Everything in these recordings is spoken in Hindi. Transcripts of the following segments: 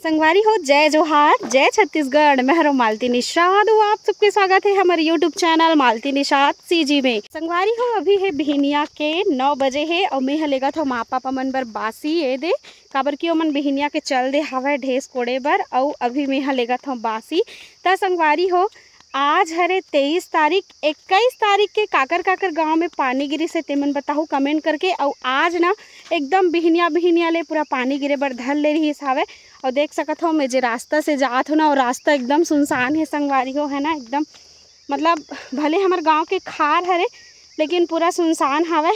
संगवारी हो, जय जोहार, जय छत्तीसगढ़। मैं हूँ मालती निषाद। आप सबके स्वागत है हमारे यूट्यूब चैनल मालती निषाद सीजी में। संगवारी हो, अभी है बिहनिया के 9 बजे है और मैं लेगा था माँ पापा मन बर बासी ये दे काबर की मन बिहनिया के चल दे हवा ढेस कोड़े बर और अभी मैं लेगा था बासी। त संगवारी हो, आज हरे 23 तारीख 21 तारीख के काकर काकर गांव में पानी गिरी से तेमन बताओ कमेंट करके। और आज ना एकदम बिहनिया ले पूरा पानी गिरे बर धर ले रही हावे। और देख सकत हो मैं जो रास्ता से जात हो ना, और रास्ता एकदम सुनसान है संगवारी हो, है ना। एकदम मतलब भले हमारे गांव के खार हरे लेकिन पूरा सुनसान हावे।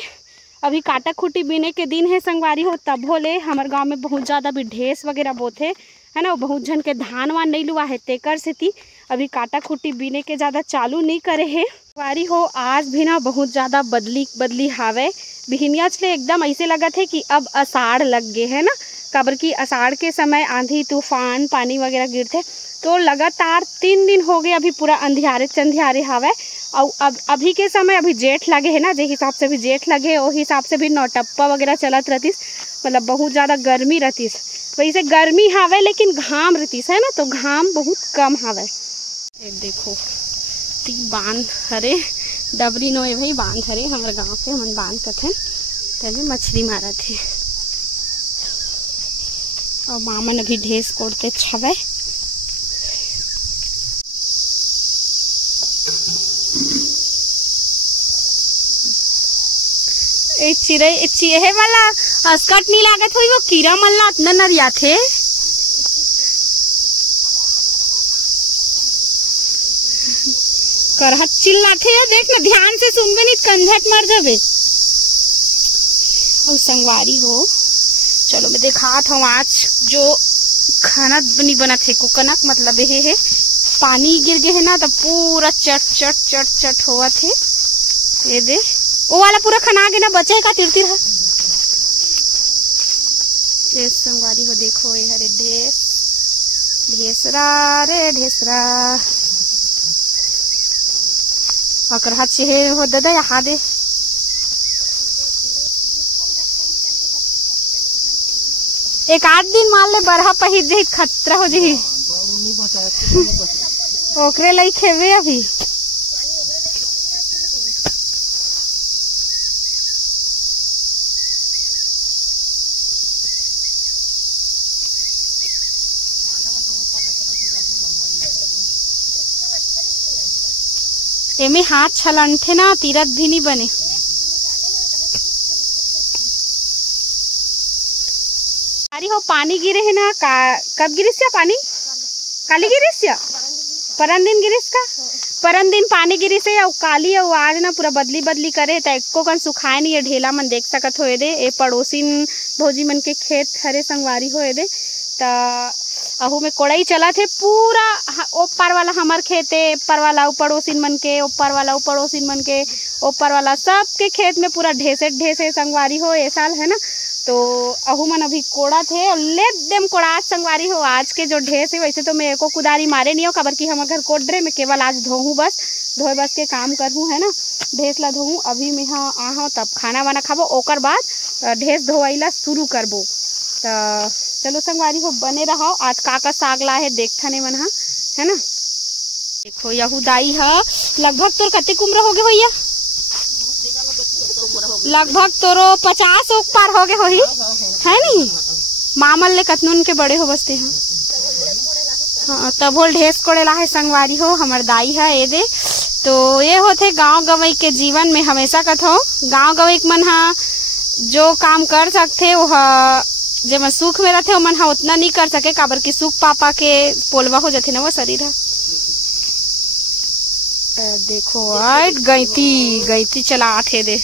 अभी काटा खूटी बीने के दिन है संगवारी हो, तब होले हमारे गांव में बहुत ज़्यादा भी ढेस वगैरह बोथे, है ना। बहुत जन के धान वान नहीं लुआ है, तेकर से थी अभी काटा खूटी बीने के ज़्यादा चालू नहीं करे है संगवारी हो। आज भी ना बहुत ज़्यादा बदली हावे। बिहनिया चले एकदम ऐसे लगा थे कि अब आषाढ़ लग गए है ना, काबर की आषाढ़ के समय आंधी तूफान पानी वगैरह गिरते। तो लगातार 3 दिन हो गए अभी पूरा अंधियारे चंधियारे हावे। और अब अभी के समय अभी जेठ लगे है ना, जे हिसाब से भी जेठ लगे वो हिसाब से भी नौटप्पा वगैरह चलत रहतीस। मतलब बहुत ज़्यादा गर्मी रहतीस। वैसे गर्मी हावे लेकिन घाम रहतीस, है ना, तो घाम बहुत कम हावे। देखो ती बांध हरे डबरी नोए भाई बांध हरे हमारे गाँव के मन बांध कथे पहले मछली मारा थे। और मामन अभी ढेस कोड़ते छवे। चिरे वाला अस्कट नहीं लागत हुई, वो कीड़ा मल्ला इतना नरिया थे। करहत चिल्लाते है, देख ना ध्यान से सुनबे नहीं कंझट मर जावे। और संगवारी हो, चलो मैं दिखात हूँ आज जो खाना नहीं बना थे कोकनक, मतलब ये है पानी गिर गए है ना तो पूरा चट चट चट चट हुआ थे। ये दे वो वाला पूरा खाना आगे ना बचे का तिरतिर है। ये संगवारी हो देखो, ये हरे ढेसरा रे ढेसरा अकर हाथ से हो दादा यहाँ दे। एक 8 दिन मान ले बरहा पहिर जे खतरा हो जी ओकरे लाई खेवे अभी। एमे हाथ छलंठे ना तीरथ भी नहीं बने। अरे हो पानी गिरे है ना, कब गिरिस या पानी काली गिरिस या परन दिन गिरिस का परन दिन पानी गिरिस है। और काली और आज ना पूरा बदली करे तो एको कन सुखाए नहीं है। ढेला मन देख सकत हो दे, ए पड़ोसिन भौजी मन के खेत हरे संगवारी हो दे। त अहू में कोड़ाई चला थे पूरा ऊपर वाला हमार खेते, ऊपर वाला पड़ोसिन मन के, ऊपर वाला पड़ोसिन मन के, ऊपर वाला सबके खेत में पूरा ढेसे संगवारी हो ये साल, है ना। तो अहू मन अभी कोड़ा थे और ले देम कोड़ा संगवारी हो। आज के जो ढेस है वैसे तो मैं एको कुदारी मारे नहीं हो, खबर की हमारे घर कोड रहे, मैं केवल आज धोहूँ धोए बस के काम करूँ, है ना। ढेस ला धोऊँ अभी मैं हाँ तब खाना वाना खाबो, ओकर बाद ढेस धोवाईला शुरू करबो। तो चलो संगवारी हो बने रहो। आज का साग ला है देखने मन हा, है ना। देखो यहू दाई है लगभग तोर कते उम्र हो गए भैया, लगभग तोरो 50 पार हो गए हो ही, है नहीं। मामल ले कतनून के बड़े हो बसते हैं। हाँ तब हो ढेस कोड़े ला है संगवारी हो हमार दाई है ये दे। तो ये होते गांव गवई के जीवन में हमेशा कथो गांव गवई मन हा जो काम कर सकते वो जब मैं सुख में रहते मन हा उतना नहीं कर सके, काबर की सुख पापा के पोलवा हो जाते ना वो शरीर है। देखो आइट गईती चला थे दे।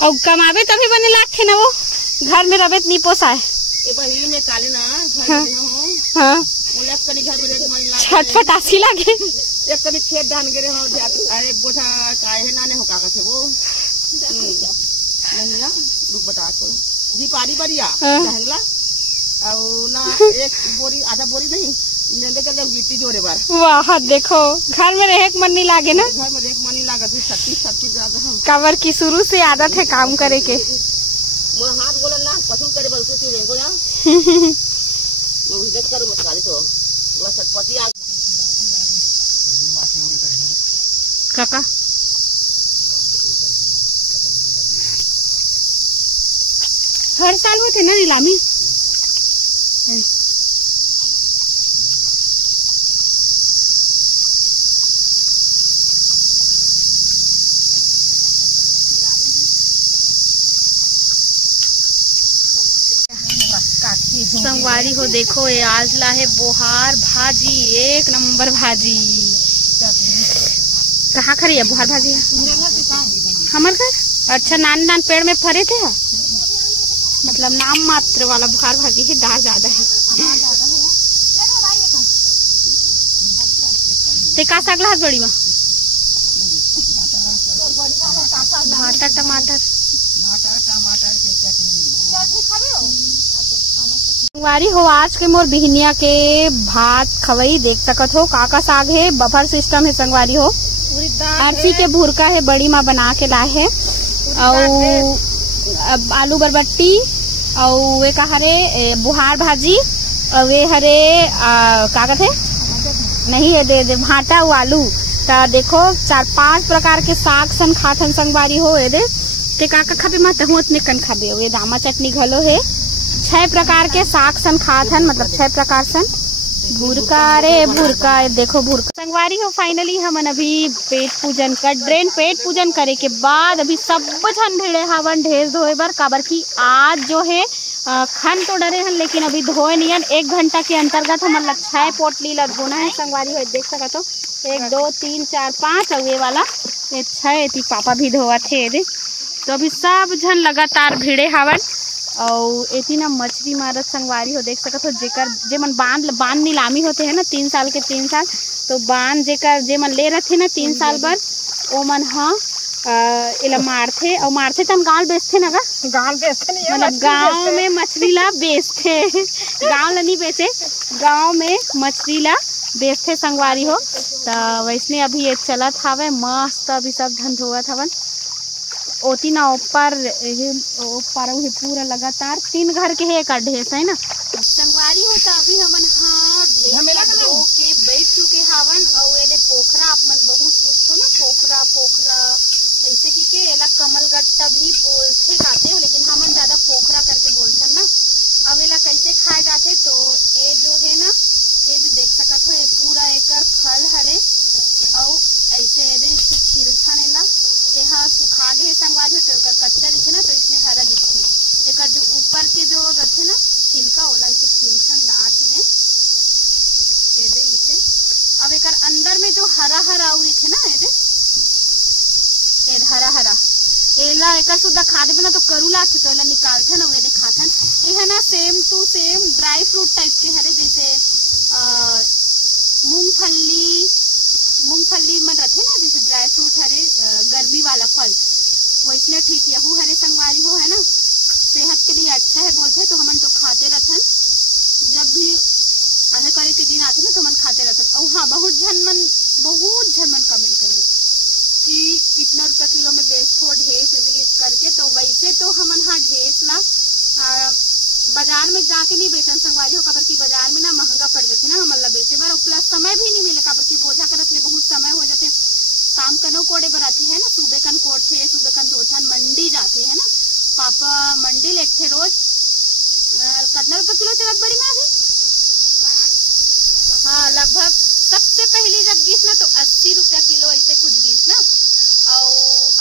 और कमावे तभी बने लाखे ना, वो घर में रबे नहीं पोसाए। में काले ना हाँ छटपटासी लागे। एक कभी खेत धान गिरे हो अरे बोठा काहे ना ने हो का थे वो नहीं ना रुक बता तो जी पारी बढ़िया जंगला और ना एक बोरी आधा बोरी नहीं गिट्टी जोड़े बार। वाह देखो घर में रहे मन नहीं लागे ना, घर में रहे काबर की शुरू से आदत है काम करे के। हाथ बोला ना पसंद करे बोलते थे रेंगो ना वो हिदत करो मत काली तो वो सटपटी आ काका हर साल होते ना नीलामी। संगवारी हो देखो ये आज ला है बुहार भाजी, एक नंबर भाजी। कहाँ खरी है बुहार भाजी? हमारे घर अच्छा नान नान पेड़ में फरे थे, मतलब नाम मात्र वाला बुहार भाजी है, दाल ज्यादा है। ते का साग लात बड़ी माँ? भाटा टमाटर के चटनी खावे हो। संगवारी हो आज के मोर बिहनिया के भात खवई देख सकत हो। काका साग है, बफर सिस्टम है संगवारी हो। अरसी के भूरका है, बड़ी माँ बना के लाए है। और आलू बरबट्टी और वे का हरे बुहार भाजी और वे हरे का कहते नहीं है दे भाटा और आलू का। देखो 4-5 प्रकार के साग सन खाथन संगवारी हो। ये दे ते काका खाबे मा तहु उतने कन खाबे। वे दामा चटनी घलो है। 6 प्रकार के साग सन खाथन, मतलब 6 प्रकार सन। भूरका रे भूरका देखो भूरका। संगवारी हो फाइनली हमन अभी पेट पूजन कर ड्रेन। पेट पूजन करे के बाद अभी सब झन भिड़े हवन ढेर धोए बर। काबर की आज जो है खन तो डरे हन लेकिन अभी धोए नियन। 1 घंटा के अंतर्गत हमन ला 6 पोटली ला धोना है संगवारी हो। देख सकत हो 1 2 3 4 5 और ये वाला ये 6 पापा भी धोआ थे। तो अभी सब झन लगातार भिड़े हवन और एती ना मछली मारत संगवारी हो। देख सकत हो जेकर जे मन बांध नीलामी होते है ना 3 साल के 3 साल, तो बांध जेकर जे मन ले रथे ना 3 साल बर ओ मन हा इला मारथे और मारथे तन गांव बेचथे ना गा। गांव बेचथे नहीं मतलब गांव में मछली ला बेचथे। गांव ला नहीं बेचे, गांव में मछली ला बेचथे संगवारी हो। तो वैसने अभी ये चलत हावे मस्त। अभी सब धन धोवत हवन ओती ना ऊपर पूरा लगातार 3 घर के है एक ढेस है ना संगवारी हो। तो अभी हमन हाँ ढेस धो के बैठ चुके हावन और ये पोखरा आप मन बहुत पूछो ना पोखरा ऐसे की के एला कमल गट्टा भी बोलथे गाते, लेकिन हमन ज्यादा पोखरा करके बोलथन ना। अब एला कैसे खाए जाते तो ये जो है ना ये भी देख सकत हो। ये पूरा एकर फल हरे और ऐसे ये छिलथन एला यहाँ सुखा गए संगवारी हो। तो कच्चा दिखे ना तो इसमें हरा दिखे। एक जो ऊपर के जो रथे ना छिलका ओला इसे छिलथन दांत में इसे। अब एक अंदर में जो हरा उरी थे ना ये हरा एला एक सुधा खा दे ना तो करूला थे तो एला निकालते ना वे खाथन। ये ना same to same dry fruit type के हरे, जैसे मूंगफली मन रथे ना जैसे ड्राई फ्रूट हरे गर्मी वाला फल वैसने ठीक यहू हरे संगवारी हो है ना। सेहत के लिए अच्छा है बोलते तो हमन तो खाते रहथन। जब भी ऐसे करे के दिन आते ना तो मन खाते रहथन। और हाँ बहुत झन मन कमेंट करे कि कितना रुपया किलो में बेचथो ढेस ऐसे करके। तो वैसे तो हमन हाँ ढेस ला बाजार में जाके नहीं बेचन संगवारी हो। काबर की बाजार में ना महंगा पड़ जाते ना हमन ला बेचे बर, और प्लस समय भी नहीं मिले। काबर की बोझा करत ले बहुत समय हो जाते। शाम कनो कोड़े बर आते है ना, सुबह कन कोड़थे सुबह कन धोथन मंडी जाते है ना। पापा मंडी लेते रोज। कितना रुपये किलो चलत बड़ी माँ भी? हाँ लगभग सबसे पहले जब गिस ना तो 80 रुपया किलो ऐसे कुछ गिस ना। और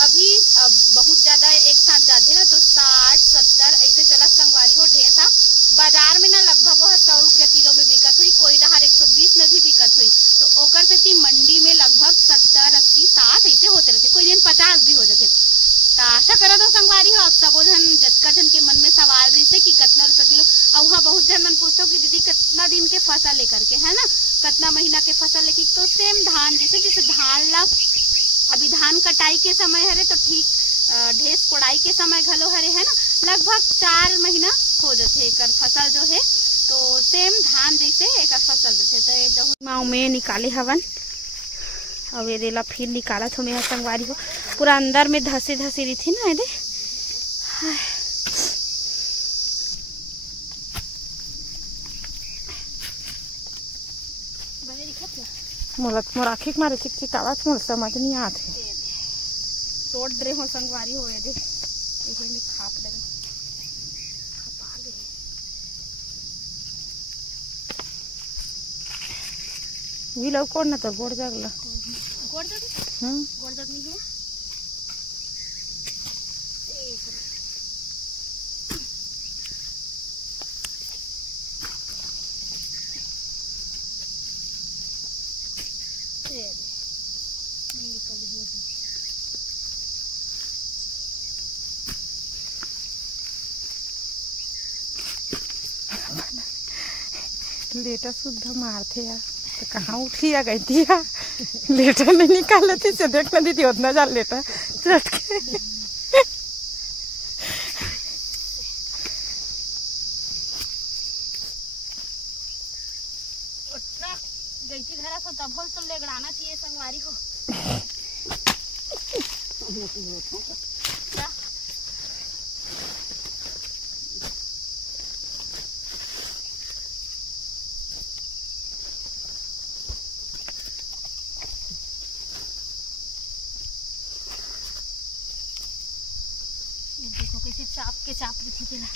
अभी अब बहुत ज्यादा एक साथ जाते ना तो 60-70 ऐसे चला संगवारी हो ढेसा। बाजार में ना लगभग वह 100 रुपया किलो में बिकत हुई, कोई डहार 120 में भी बिकत हुई। तो ओकर से मंडी में लगभग 70, 80, 60 ऐसे होते रहते, कोई दिन 50 भी हो जाते। तो आशा करा तो संगवारी हो आप सबो जन जतका जन के मन में सवाल रही से कि कितना रुपया किलो। और वहाँ बहुत जन मन पूछते कि दीदी कितना दिन के फसल लेकर के है ना, कितना महीना के फसल लेके। तो सेम धान जैसे धान ला अभी धान कटाई के समय हरे तो ठीक ढेस कोड़ाई के समय घलो हरे है ना, लगभग 4 महीना हो जाते एक फसल जो है। तो सेम धान जैसे एक फसल देते। तो माऊ में निकाले हवन अब ये देला फिर निकालत हो मेरा संगवारी हो, पूरा अंदर में धसी धसी रही थी ना। ये दे मोला मोर आँखी के मारे चिक चिक आवाज मोर समझ नहीं आते। तोड़ रहे हो संगवारी हो, ये दे यही में खाप लगे खपा गए। ये लोग कौन ना तो गोड़ जागला गोड़ जग गोड़ जग नहीं है। लेटा शुद्ध मारते यार, तो कहाँ उठी आ गई थी यार। लेटर नहीं निकाले थी से देखना दीदी उतना जाल लेटर चट के। उतना गई थी घर तो तब तो लेगड़ाना चाहिए संगवारी हो। क्या देखो कैसे चाप के चाप रही थी तेरा।